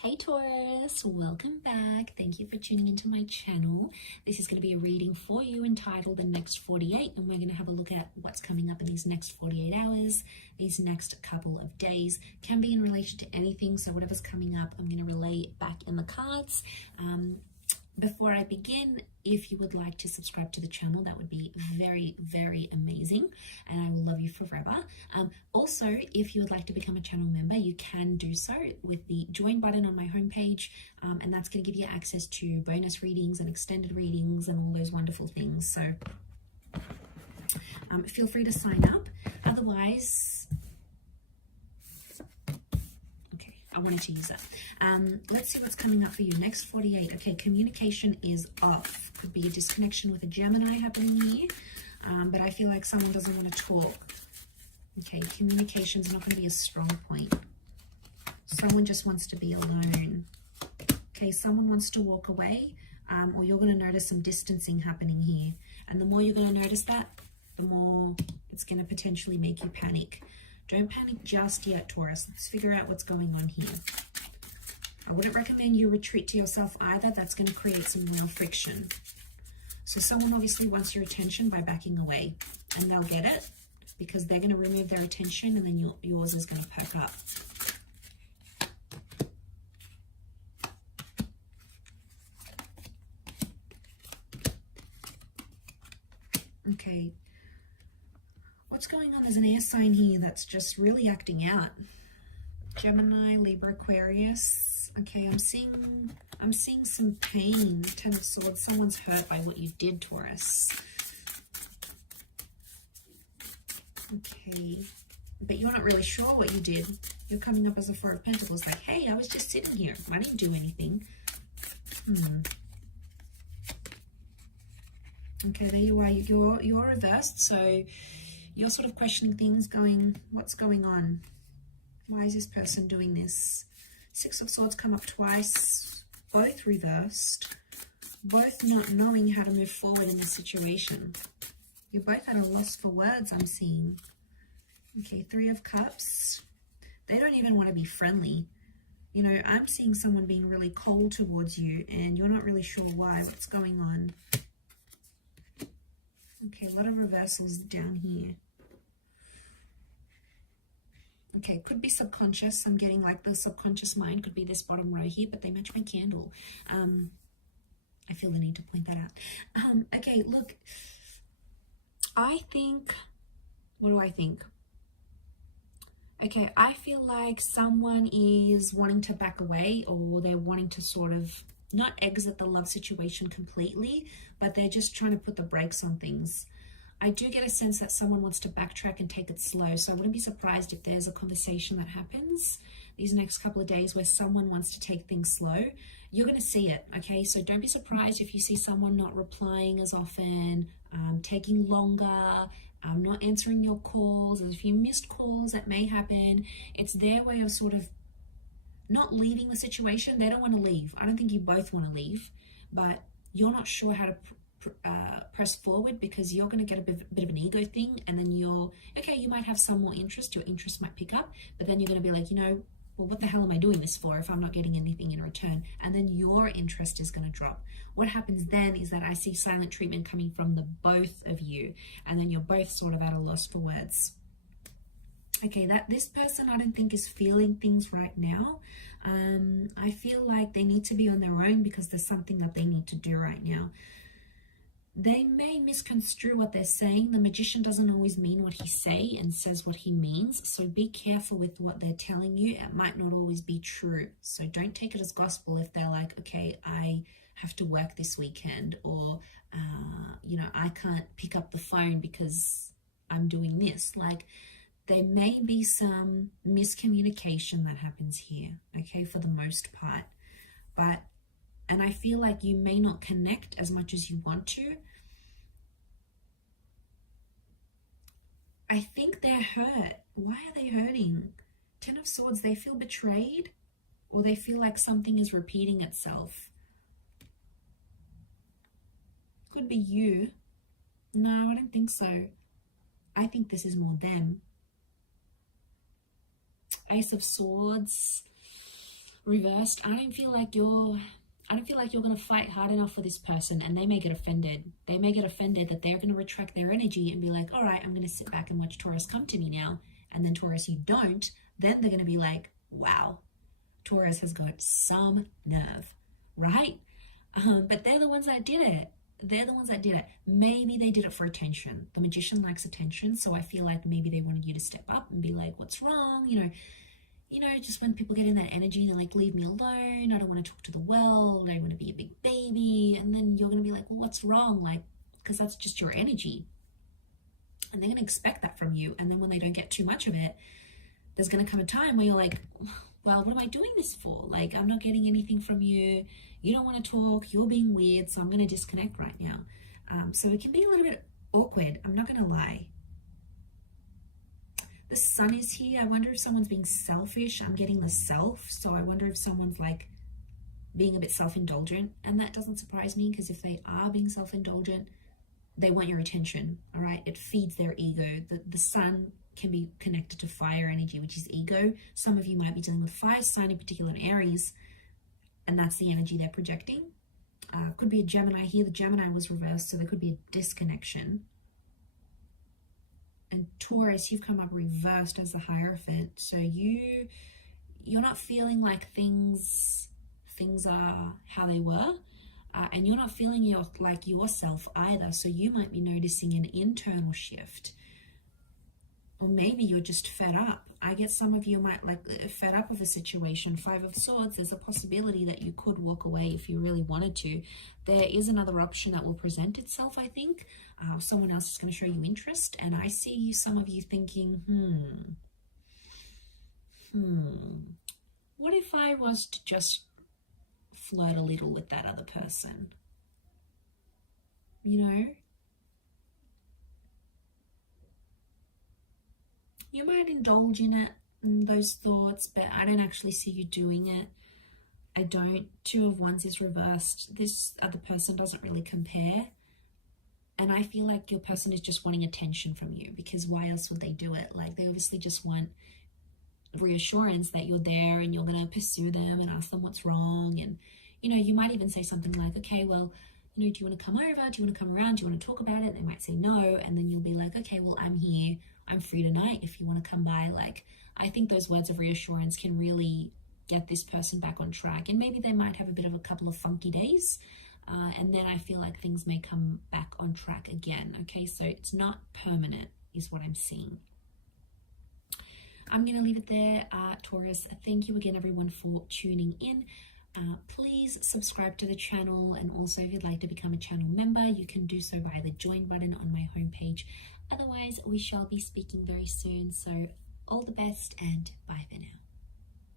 Hey Taurus, welcome back. Thank you for tuning into my channel. This is going to be a reading for you entitled The Next 48, and we're going to have a look at what's coming up in these next 48 hours, these next couple of days. Can be in relation to anything, so whatever's coming up, I'm going to relay it back in the cards. Before I begin, if you would like to subscribe to the channel, that would be very, very amazing, and I will love you forever. Also, if you would like to become a channel member, you can do so with the join button on my homepage, and that's going to give you access to bonus readings and extended readings and all those wonderful things. So feel free to sign up. Otherwise, I wanted to use it. Let's see what's coming up for you. Next 48. Okay, communication is off. Could be a disconnection with a Gemini happening here, but I feel like someone doesn't want to talk. Okay, communication's not going to be a strong point. Someone just wants to be alone. Okay, someone wants to walk away, or you're going to notice some distancing happening here. And the more you're going to notice that, the more it's going to potentially make you panic. Don't panic just yet, Taurus. Let's figure out what's going on here. I wouldn't recommend you retreat to yourself either. That's going to create some real friction. So someone obviously wants your attention by backing away, and they'll get it because they're going to remove their attention, and then yours is going to perk up. Okay. What's going on? There's an air sign here that's just really acting out. Gemini, Libra, Aquarius. Okay, I'm seeing some pain. Ten of Swords. Someone's hurt by what you did, Taurus. Okay, but you're not really sure what you did. You're coming up as a Four of Pentacles, like, hey, I was just sitting here. I didn't do anything. Okay, there you are. You're reversed, so you're sort of questioning things, going, what's going on? Why is this person doing this? Six of Swords come up twice, both reversed, both not knowing how to move forward in the situation. You're both at a loss for words, I'm seeing. Okay, Three of Cups. They don't even want to be friendly. You know, I'm seeing someone being really cold towards you, and you're not really sure why. What's going on? Okay, a lot of reversals down here. Okay, could be subconscious. I'm getting like the subconscious mind could be this bottom row here, but they match my candle. I feel the need to point that out. Okay, look, I think, what do I think? Okay, I feel like someone is wanting to back away, or they're wanting to sort of not exit the love situation completely, but they're just trying to put the brakes on things. I do get a sense that someone wants to backtrack and take it slow. So I wouldn't be surprised if there's a conversation that happens these next couple of days where someone wants to take things slow. You're going to see it, okay? So don't be surprised if you see someone not replying as often, taking longer, not answering your calls. If you missed calls, that may happen. It's their way of sort of not leaving the situation. They don't want to leave. I don't think you both want to leave, but you're not sure how to press forward because you're going to get a bit of an ego thing, and then you might have some more interest. Your interest might pick up, but then you're going to be like, well, what the hell am I doing this for if I'm not getting anything in return? And then your interest is going to drop. What happens then is that I see silent treatment coming from the both of you, and then you're both sort of at a loss for words. Okay, that this person I don't think is feeling things right now. I feel like they need to be on their own because there's something that they need to do right now. They may misconstrue what they're saying. The magician doesn't always mean what he say and says what he means. So be careful with what they're telling you. It might not always be true. So don't take it as gospel if they're like, okay, I have to work this weekend, or, I can't pick up the phone because I'm doing this. Like, there may be some miscommunication that happens here, okay, for the most part. And I feel like you may not connect as much as you want to. I think they're hurt. Why are they hurting? Ten of Swords, they feel betrayed, or they feel like something is repeating itself. Could be you. No, I don't think so. I think this is more them. Ace of Swords. Reversed, I don't feel like you're going to fight hard enough for this person, and they may get offended. They may get offended that they're going to retract their energy and be like, all right, I'm going to sit back and watch Taurus come to me now. And then Taurus, you don't. Then they're going to be like, wow, Taurus has got some nerve, right? But they're the ones that did it. They're the ones that did it. Maybe they did it for attention. The Magician likes attention, so I feel like maybe they wanted you to step up and be like, what's wrong? You know, just when people get in that energy, they're like, leave me alone. I don't want to talk to the world. I want to be a big baby. And then you're going to be like, well, what's wrong? Like, because that's just your energy. And they're going to expect that from you. And then when they don't get too much of it, there's going to come a time where you're like, well, what am I doing this for? Like, I'm not getting anything from you. You don't want to talk. You're being weird. So I'm going to disconnect right now. So it can be a little bit awkward. I'm not going to lie. The Sun is here. I wonder if someone's being selfish. I'm getting the self. So I wonder if someone's like being a bit self-indulgent. And that doesn't surprise me, because if they are being self-indulgent, they want your attention. All right. It feeds their ego. The Sun can be connected to fire energy, which is ego. Some of you might be dealing with fire sign, in particular in Aries. And that's the energy they're projecting. Could be a Gemini here. The Gemini was reversed. So there could be a disconnection. And Taurus, you've come up reversed as the Hierophant. So you're not feeling like things are how they were. And you're not feeling like yourself either. So you might be noticing an internal shift. Or maybe you're just fed up. I get some of you might like fed up of a situation. 5 of Swords, there's a possibility that you could walk away if you really wanted to. There is another option that will present itself, I think. Someone else is going to show you interest. And I see some of you thinking, what if I was to just flirt a little with that other person? You know? You might indulge in it, in those thoughts, but I don't actually see you doing it. I don't. 2 of Wands is reversed. This other person doesn't really compare. And I feel like your person is just wanting attention from you, because why else would they do it? Like, they obviously just want reassurance that you're there and you're going to pursue them and ask them what's wrong. And, you know, you might even say something like, okay, well, you know, do you want to come over? Do you want to come around? Do you want to talk about it? They might say no. And then you'll be like, okay, well, I'm here. I'm free tonight if you want to come by. Like, I think those words of reassurance can really get this person back on track. And maybe they might have a bit of a couple of funky days. And then I feel like things may come back on track again. Okay, so it's not permanent is what I'm seeing. I'm going to leave it there, Taurus. Thank you again, everyone, for tuning in. Please subscribe to the channel, and also if you'd like to become a channel member, you can do so via the join button on my homepage. Otherwise, we shall be speaking very soon. So all the best, and bye for now.